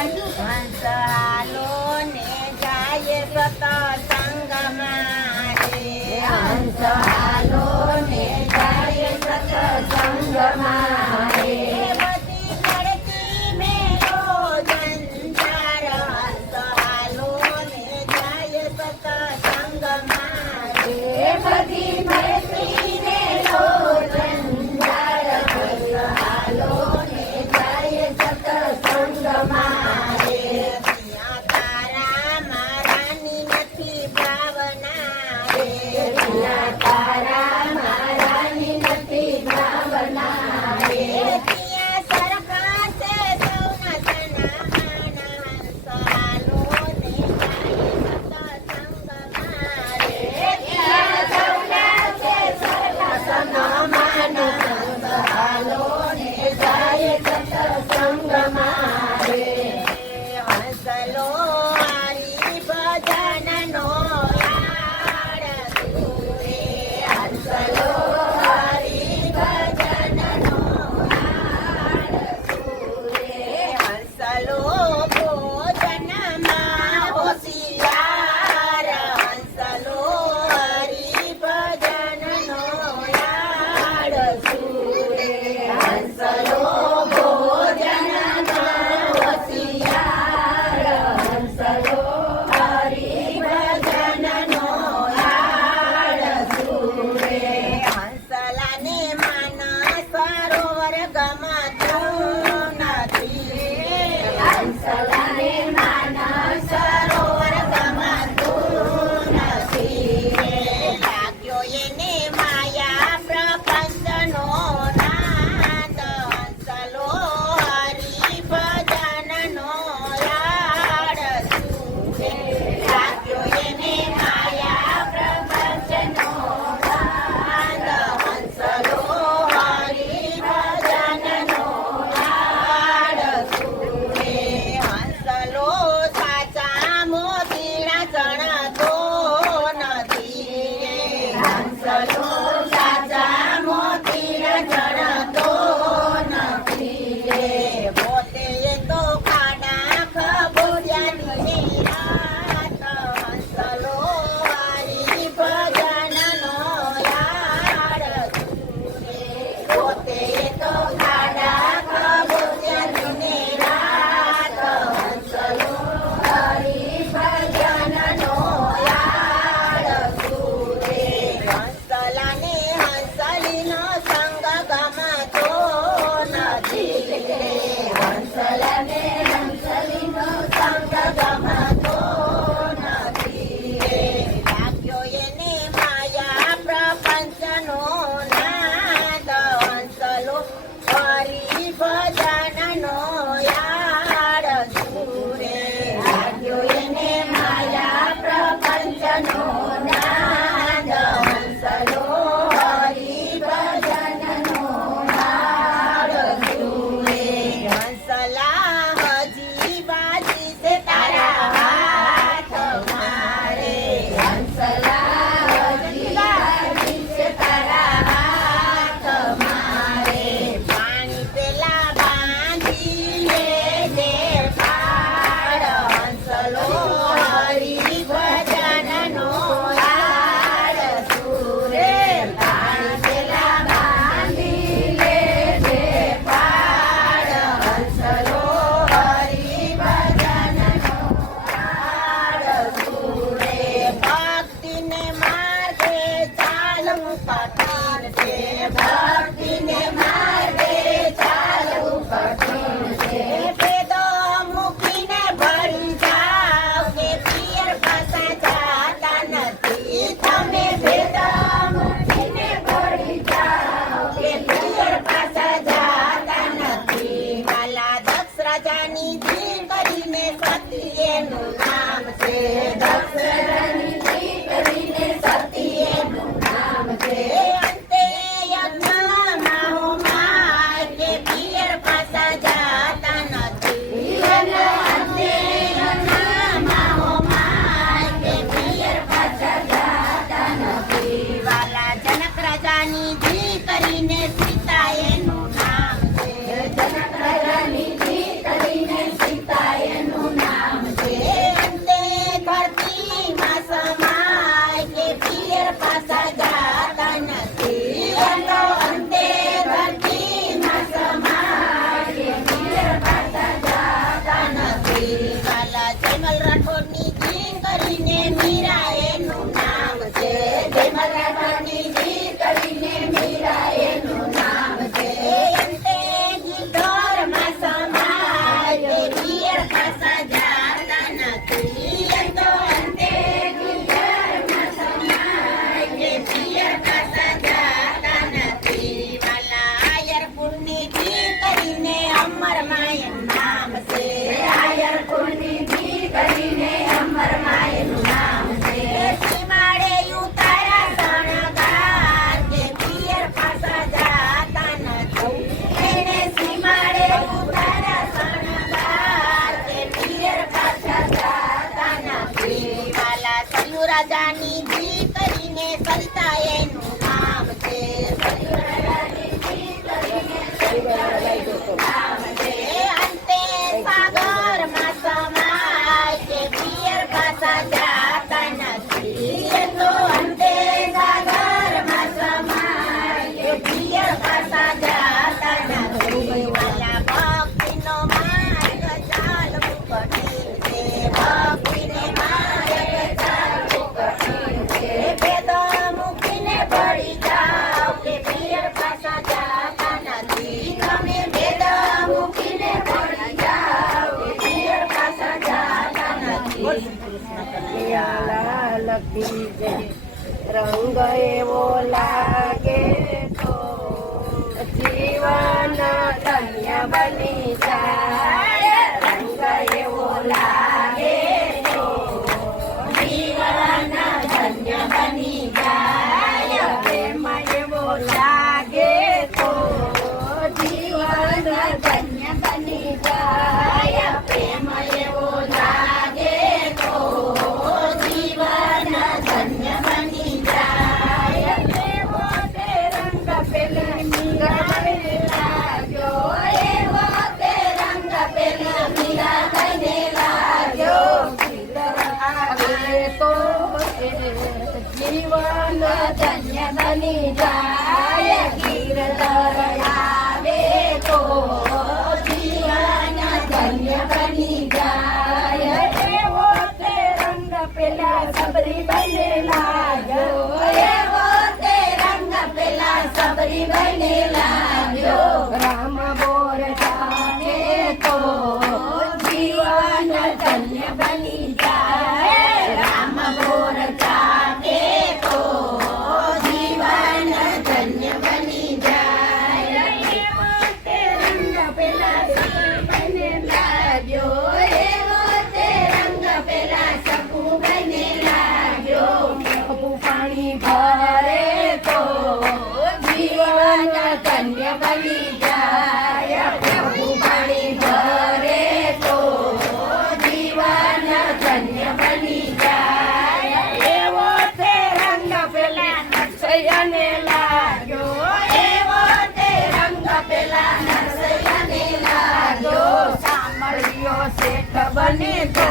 હંસ હાલો ને જાય સત્સંગમાં રે. હંસ હાલો ને જાય સત્સંગમાં રે. બધી પડતી મેલો જંજાર. હંસ હાલો ને જાય સત્સંગમાં રે. બધી મળતી મેલો જંજાર. હંસ હાલો ને જાય સત્સંગમાં રે. ત્યાં તારા મારાની નથી ભાવના રે. ત્યાં તારા મારાની નથી ભાવના રે. ત્યાં સરખા છે સૌના જનામાન. હંસ હાલો ને જાય સત્સંગમાં રે. ત્યાં સૌના છે સરખા સમાન. હંસ હાલો ને જાય સત્સંગમાં રે. હંસલો હરી ભજનનો લાડ રે. હંસલો હરી ભજનનો લાડ સુરે. હંસલો ભોજનમાં હોશિયાર. હંસલો હરી ભજનનો લાડ સુરે. હંસલો ભોજનમાં હોશિયાર. હંસલો હરી ભજનનો લાડ સુરે. હંસલાને માનસ સરોવર ગમતું નથી. હંસલાને માનસ સરોવર ગમતું નથી. લાગ્યો એને માયા પ્રપંચનો નાદ. હંસલો હરી ભજનનો લાડ સુરે. લાગ્યો એને માયા પ્રપંચનો નાદ. હંસલો હરી ભજનનો લાડ સુરે. હંસલો સાચા મોતીના ચણતો નથી. હંસલો સાચા મોતીના જણતો નથી. પોતે તો ખાડા ખબોડિયાની રાત. હંસલો હરી ભજનનો લાડ સુરે. પોતે તો ખાડા ખબોડિયાની રાત. હંસલો હરી ભજનનો લાડ સુરે. હંસલાને હંસલીનો સંગ ગમતો નથી. હંસલાને હંસલીનો સંગ ગમતો નથી. લાગ્યો એને માયા પ્રપંચનો નાદ. હંસલો હરી ભજનનો યાદ સુરે. લાગ્યો એને માયા પ્રપંચનો નાદ. હંસલો હરી ભજનનો નાદ સુરે. હંસલા હજી બાજી છે તારા હાથ મારે. હંસલા હજી બાજી છે તારા હાથ મારે. પાણી પેલા બાંધી લેજે પાડ. હંસલો હરી ભજનનો લાડ સુરે. પાણી પેલા બાંધી લેજે પાડ. હંસલો હરી ભજનનો લાડ સુરે. ભક્તિને માર્ગે ચાલવું કઠિન છે. ભક્તિને માર્ગે ચાલવું કઠિન છે. ભેદ મૂકીને ભળી જાવ કે પિયર પાસા જાતા નથી. તમે ભેદા મૂકીને ભળી જાઓ કે પિયર પાછા જાતા નથી. વાલા દક્ષ રાજાની જી કરીને સતીએનું નામ છે. દક્ષરાની કરીને સતીએનું નામ છે. અંતે યજ્ઞમાં હો માય કે પિયર પાસા જાતા નથી. અંતે યજ્ઞમાં હો માય કે પિયર પાછા જાતા નથી. વાલા જનક રાજાની જી કરીને સીતા એનું નામ છે. જનક રાજાની કરીને સીતાએ નથી. વાલા જયમલ રાઠોડની જીન કરીને મીરા એનું નામ છે. જયમલ રાઠોડની જીત કરીને મીરા એનું નામ છે. અંતે ગિરધોરમાં સમાય તે પિયર પાછા જાતા નથી. તો અંતે ગુજરમાં સમાય તે પિયર પાછા જાતા નથી. વાલા આયરપુરની જીન કરીને અમરમાં એનું નામ છે. આયર કુળની જીત કરીને અમરમાં એનું નામ છે. સીમાડે ઉતારા શણગાર તે પિયર પાછા જાતા નથી. એને સીમાડે ઉતારા શણગાર તે પિયર પાછા જાતા નથી. વાલા સયુ રાજાની જી કરીને સરિતા એનું નામ છે. નામ છે. અંતે સાગરમાં સમાય તે પિયર પાછા જાતા નથી. તો અંતે સાગરમાં સમાય તે પિયર પાછા જાતા નથી. વાલા ભક્તિનો માર્ગ ચાલવું કઠિન છે. ભક્તિને માર્ગ ચાલવું કઠિન છે. ભેદ મૂકીને પડી જાઓ કે પિયર પાછા જાતા નથી. તમે ભેદ મૂકીને પડી જાઓ કે પિયર પાછા જાતા નથી. લાલ કી જય રંગ એવો લાગે તો જીવન ધન્ય બની જાય. રંગ એવો લાગે તો જીવન ધન્ય બની જાય. પ્રેમ એવો લાગે તો જીવન ધન્ય બની જાય. પ્રેમ એવો લાગે તો જીવન ધન્ય બની જાય. એવો તે રંગ પેલા મીરાને લાગ્યો. એવો તે રંગ પેલા મીરાને લાગ્યો. આવે તો જીવન ધન્ય બની જાય. ગિરધર આવે તો જીવન ધન્ય બની જાય. એવો તે રંગ પેલા સબરી બને લાગ્યો. એવો તે રંગ પેલા સબરી બને લાગ્યો. રામ બોર જાને તો જીવન ધન્ય બની જાય. રામ બોર જાને તો જીવન ધન્ય બની જાય. એવો તે રંગ પેલા સબરી બને લાગ્યો. એવો તે રંગ પેલા સપુ બને લાગ્યો. સપુ પાણી ભરે તો જીવન ધન્ય બની જાય. સપુ પાણી ભરે તો જીવન ધન્ય બની જાય. એવો તે રંગ પેલા નરસૈયાને લાગ્યો. એવો તે રંગ પેલા નરસૈયાને લાગ્યો. સાંભળ્યો શેઠ બને તો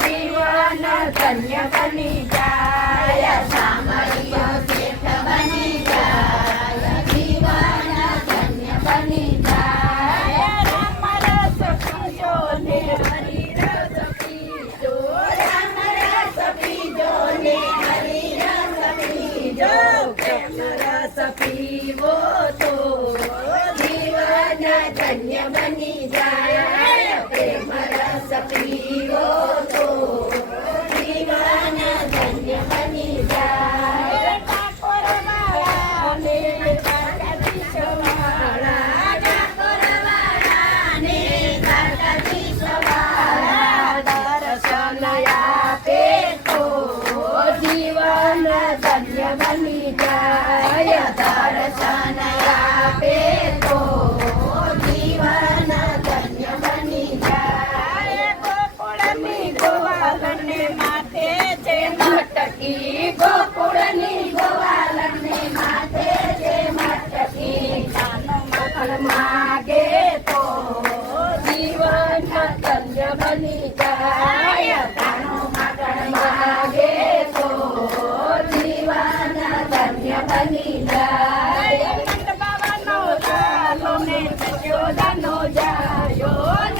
જીવન ધન્ય બની જાય. સાંભળ્યો શેઠ બની જાય. જીવન ધન્ય બની જાય. રામ રસ પીજો ને હરિ રસ પીજો. રામ રસ પીજો ને હરિ રસ પીજો. પ્રેમ રસ પીવો તો જીવન ધન્ય બની જાય. પ્રેમ રસ પીવો તો જીવન ધન્ય બની જાય. ઠાકોર વાળાને દ્વારકાધીશ વાળા. ઠાકોર વાળાને દ્વારકાધીશ વાળા. દર્શન આપે તો જીવન ધન્ય બની જાય. દર્શન આપે તો જીવન ધન્ય બની જાય. ગોકુળની ગોવાલને માથે છે મટકી. ગોકુળની ગોવાલને માથે છે મટકી. માખણ માગે તો જીવન ધન્ય બની જાય. માખણ માગે તો જીવન ધન્ય બની જાય. બાબાનો ચાલો ને યશોદાનો જાયો.